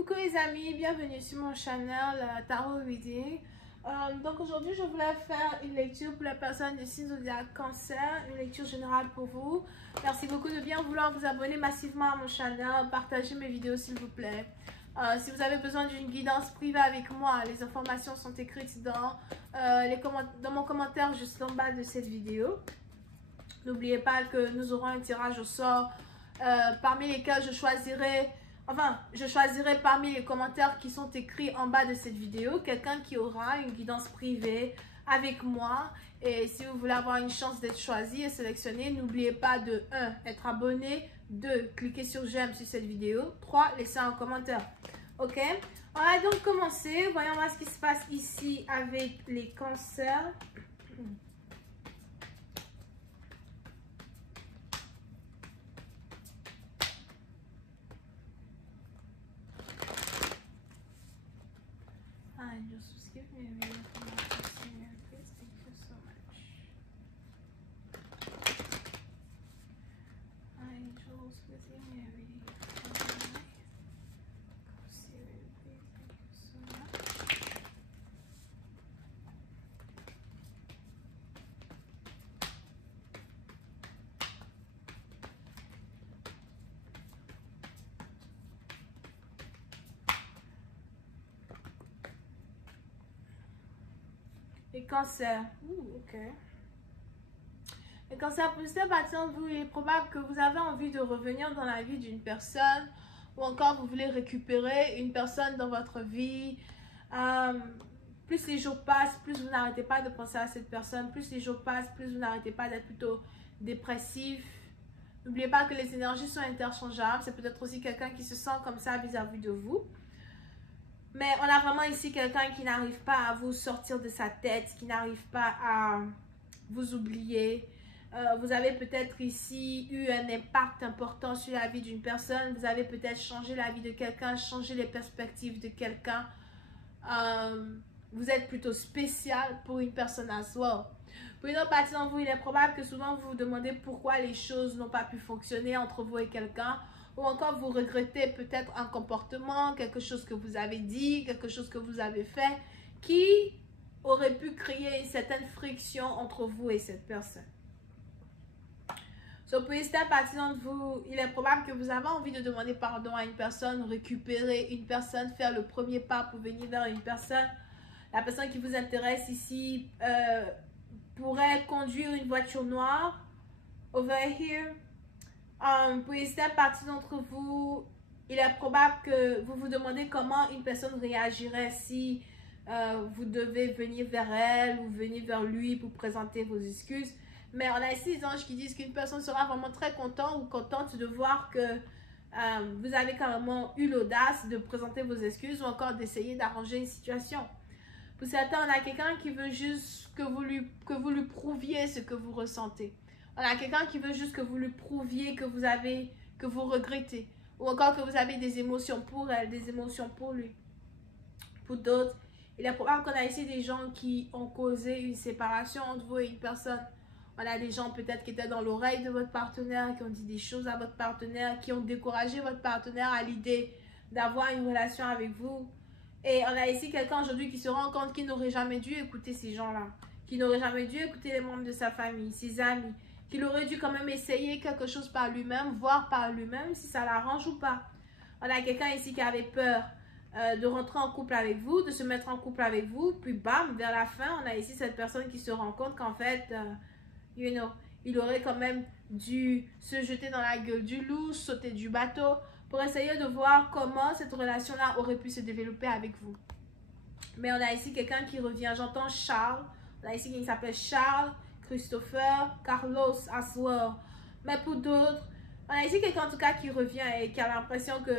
Coucou les amis, bienvenue sur mon channel Tarot Reading. Donc aujourd'hui je voulais faire une lecture pour les personnes du signe zodiaque Cancer, une lecture générale pour vous. Merci beaucoup de bien vouloir vous abonner massivement à mon channel, partager mes vidéos s'il vous plaît. Si vous avez besoin d'une guidance privée avec moi, les informations sont écrites dans mon commentaire juste en bas de cette vidéo. N'oubliez pas que nous aurons un tirage au sort parmi lesquels je choisirai parmi les commentaires qui sont écrits en bas de cette vidéo, quelqu'un qui aura une guidance privée avec moi. Et si vous voulez avoir une chance d'être choisi et sélectionné, n'oubliez pas de 1. Être abonné, 2. Cliquer sur j'aime sur cette vidéo, 3. Laisser un commentaire. Ok? On va donc commencer. Voyons voir ce qui se passe ici avec les cancers. Angels, give me a reading for my senior, please. Thank you so much. Angels, please give me a reading for my senior, please. Thank you so much. Les cancers. Ok. Les cancers, pour cette partie de vous, il est probable que vous avez envie de revenir dans la vie d'une personne ou encore vous voulez récupérer une personne dans votre vie. Plus les jours passent, plus vous n'arrêtez pas de penser à cette personne. Plus les jours passent, plus vous n'arrêtez pas d'être plutôt dépressif. N'oubliez pas que les énergies sont interchangeables. C'est peut-être aussi quelqu'un qui se sent comme ça vis-à-vis de vous. Mais on a vraiment ici quelqu'un qui n'arrive pas à vous sortir de sa tête, qui n'arrive pas à vous oublier. Vous avez peut-être ici eu un impact important sur la vie d'une personne. Vous avez peut-être changé la vie de quelqu'un, changé les perspectives de quelqu'un. Vous êtes plutôt spécial pour une personne à soi. Pour une autre partie d'entre vous, il est probable que souvent vous vous demandez pourquoi les choses n'ont pas pu fonctionner entre vous et quelqu'un. Ou encore vous regrettez peut-être un comportement, quelque chose que vous avez dit, quelque chose que vous avez fait, qui aurait pu créer une certaine friction entre vous et cette personne. So, pour cette partie d'entre vous, il est probable que vous avez envie de demander pardon à une personne, récupérer une personne, faire le premier pas pour venir vers une personne. La personne qui vous intéresse ici pourrait conduire une voiture noire. Over here. Pour cette partie d'entre vous, il est probable que vous vous demandez comment une personne réagirait si vous devez venir vers elle ou venir vers lui pour présenter vos excuses. Mais on a ici des anges qui disent qu'une personne sera vraiment très contente ou contente de voir que vous avez carrément eu l'audace de présenter vos excuses ou encore d'essayer d'arranger une situation. Pour certains, on a quelqu'un qui veut juste que vous lui prouviez ce que vous ressentez. On a quelqu'un qui veut juste que vous lui prouviez que vous regrettez. Ou encore que vous avez des émotions pour elle, des émotions pour lui. Pour d'autres, il est probable qu'on a ici des gens qui ont causé une séparation entre vous et une personne. On a des gens peut-être qui étaient dans l'oreille de votre partenaire, qui ont dit des choses à votre partenaire, qui ont découragé votre partenaire à l'idée d'avoir une relation avec vous. Et on a ici quelqu'un aujourd'hui qui se rend compte qu'il n'aurait jamais dû écouter ces gens-là. Qu'il n'aurait jamais dû écouter les membres de sa famille, ses amis. Qu'il aurait dû quand même essayer quelque chose par lui-même, voir par lui-même si ça l'arrange ou pas. On a quelqu'un ici qui avait peur de rentrer en couple avec vous, de se mettre en couple avec vous, puis bam, vers la fin, on a ici cette personne qui se rend compte qu'en fait, il aurait quand même dû se jeter dans la gueule du loup, sauter du bateau, pour essayer de voir comment cette relation-là aurait pu se développer avec vous. Mais on a ici quelqu'un qui revient, j'entends Charles, on a ici quelqu'un qui s'appelle Charles, Christopher, Carlos as well. Mais pour d'autres, on a ici quelqu'un en tout cas qui revient et qui a l'impression que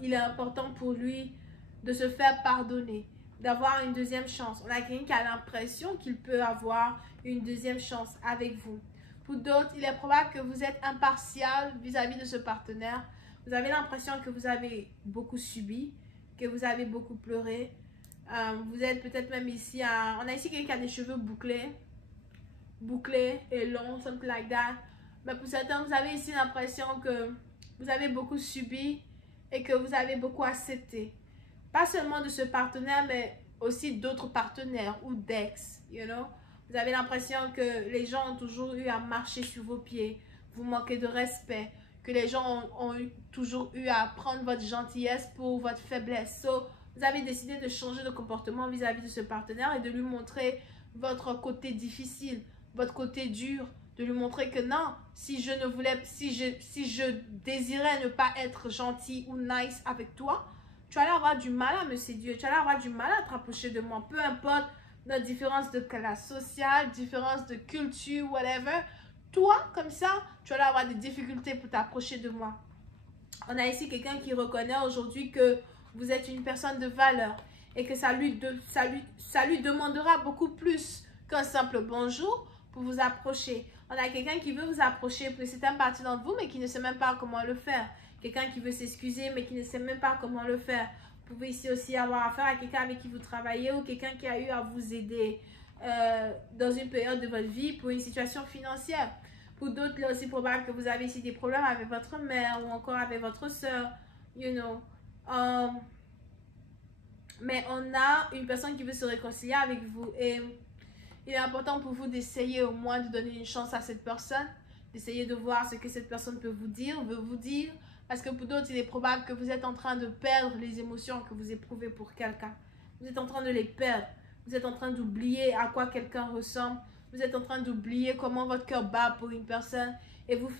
il est important pour lui de se faire pardonner, d'avoir une deuxième chance. On a quelqu'un qui a l'impression qu'il peut avoir une deuxième chance avec vous. Pour d'autres, il est probable que vous êtes impartial vis-à-vis de ce partenaire. Vous avez l'impression que vous avez beaucoup subi, que vous avez beaucoup pleuré. Vous êtes peut-être même ici, on a ici quelqu'un qui a des cheveux bouclés et longs, something like that. Mais pour certains, vous avez ici l'impression que vous avez beaucoup subi et que vous avez beaucoup accepté. Pas seulement de ce partenaire, mais aussi d'autres partenaires ou d'ex, you know. Vous avez l'impression que les gens ont toujours eu à marcher sur vos pieds. Vous manquez de respect. Que les gens ont toujours eu à prendre votre gentillesse pour votre faiblesse. So, vous avez décidé de changer de comportement vis-à-vis de ce partenaire et de lui montrer votre côté difficile, votre côté dur. De lui montrer que non, si je désirais ne pas être gentil ou nice avec toi, tu allais avoir du mal à me séduire, tu allais avoir du mal à te rapprocher de moi. Peu importe notre différence de classe sociale, différence de culture, whatever. Toi, comme ça, tu allais avoir des difficultés pour t'approcher de moi. On a ici quelqu'un qui reconnaît aujourd'hui que vous êtes une personne de valeur et que ça lui demandera beaucoup plus qu'un simple bonjour pour vous approcher. On a quelqu'un qui veut vous approcher pour certaines parties d'entre vous, mais qui ne sait même pas comment le faire. Quelqu'un qui veut s'excuser, mais qui ne sait même pas comment le faire. Vous pouvez ici aussi avoir affaire à quelqu'un avec qui vous travaillez ou quelqu'un qui a eu à vous aider dans une période de votre vie pour une situation financière. Pour d'autres, il est aussi probable que vous avez ici des problèmes avec votre mère ou encore avec votre soeur, you know. Mais on a une personne qui veut se réconcilier avec vous et il est important pour vous d'essayer au moins de donner une chance à cette personne, d'essayer de voir ce que cette personne peut vous dire, veut vous dire. Parce que pour d'autres, il est probable que vous êtes en train de perdre les émotions que vous éprouvez pour quelqu'un. Vous êtes en train de les perdre. Vous êtes en train d'oublier à quoi quelqu'un ressemble. Vous êtes en train d'oublier comment votre cœur bat pour une personne. Et vous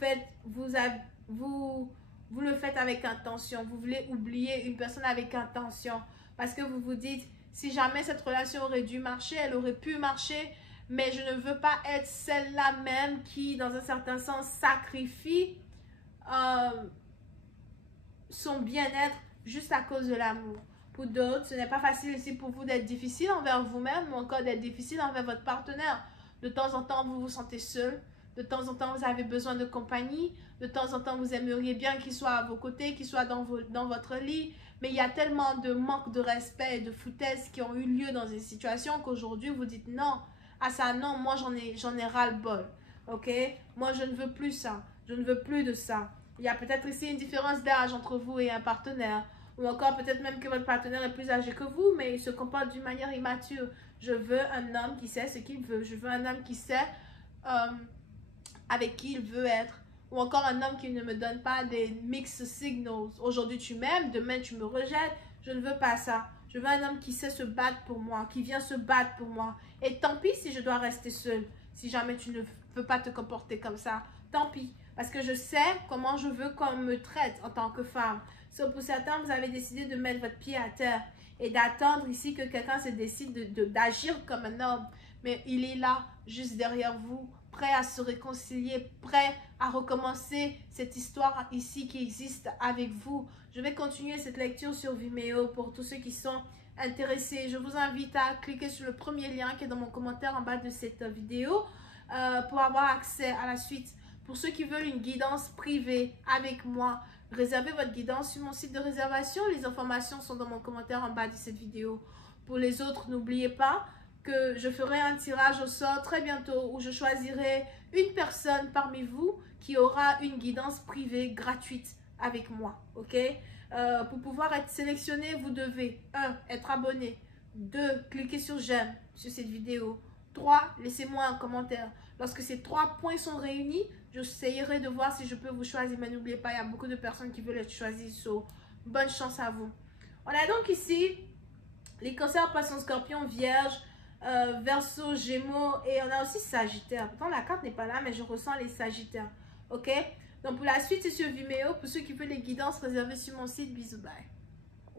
le faites avec intention. Vous voulez oublier une personne avec intention. Parce que vous vous dites, si jamais cette relation aurait dû marcher, elle aurait pu marcher. Mais je ne veux pas être celle-là même qui, dans un certain sens, sacrifie son bien-être juste à cause de l'amour. Pour d'autres, ce n'est pas facile ici pour vous d'être difficile envers vous-même ou encore d'être difficile envers votre partenaire. De temps en temps, vous vous sentez seul. De temps en temps, vous avez besoin de compagnie. De temps en temps, vous aimeriez bien qu'il soit à vos côtés, qu'il soit dans votre lit. Mais il y a tellement de manque de respect et de foutaise qui ont eu lieu dans une situation qu'aujourd'hui, vous dites non. Ah ça, non, moi j'en ai ras-le-bol. Ok? Moi, je ne veux plus ça. Je ne veux plus de ça. Il y a peut-être ici une différence d'âge entre vous et un partenaire. Ou encore peut-être même que votre partenaire est plus âgé que vous, mais il se comporte d'une manière immature. Je veux un homme qui sait ce qu'il veut. Je veux un homme qui sait avec qui il veut être. Ou encore un homme qui ne me donne pas des mixed signals. Aujourd'hui tu m'aimes, demain tu me rejettes. Je ne veux pas ça. Je veux un homme qui sait se battre pour moi, qui vient se battre pour moi. Et tant pis si je dois rester seule. Si jamais tu ne veux pas te comporter comme ça, tant pis. Parce que je sais comment je veux qu'on me traite en tant que femme. So, pour certains, vous avez décidé de mettre votre pied à terre et d'attendre ici que quelqu'un se décide d'agir comme un homme. Mais il est là, juste derrière vous, prêt à se réconcilier, prêt à recommencer cette histoire ici qui existe avec vous. Je vais continuer cette lecture sur Vimeo pour tous ceux qui sont intéressés. Je vous invite à cliquer sur le premier lien qui est dans mon commentaire en bas de cette vidéo pour avoir accès à la suite. Pour ceux qui veulent une guidance privée avec moi, réservez votre guidance sur mon site de réservation. Les informations sont dans mon commentaire en bas de cette vidéo. Pour les autres, n'oubliez pas que je ferai un tirage au sort très bientôt où je choisirai une personne parmi vous qui aura une guidance privée gratuite avec moi. Ok? Pour pouvoir être sélectionné, vous devez 1. Être abonné. 2. Cliquer sur j'aime sur cette vidéo. 3. Laissez-moi un commentaire. Lorsque ces 3 points sont réunis, j'essayerai de voir si je peux vous choisir. Mais n'oubliez pas, il y a beaucoup de personnes qui veulent être choisies. So, bonne chance à vous. On a donc ici les cancers, poissons, scorpions, vierges, verseau, gémeaux et on a aussi sagittaire. Pourtant, la carte n'est pas là, mais je ressens les sagittaires. Ok? Donc, pour la suite, c'est sur Vimeo. Pour ceux qui veulent les guidances réservées sur mon site, bisous, bye.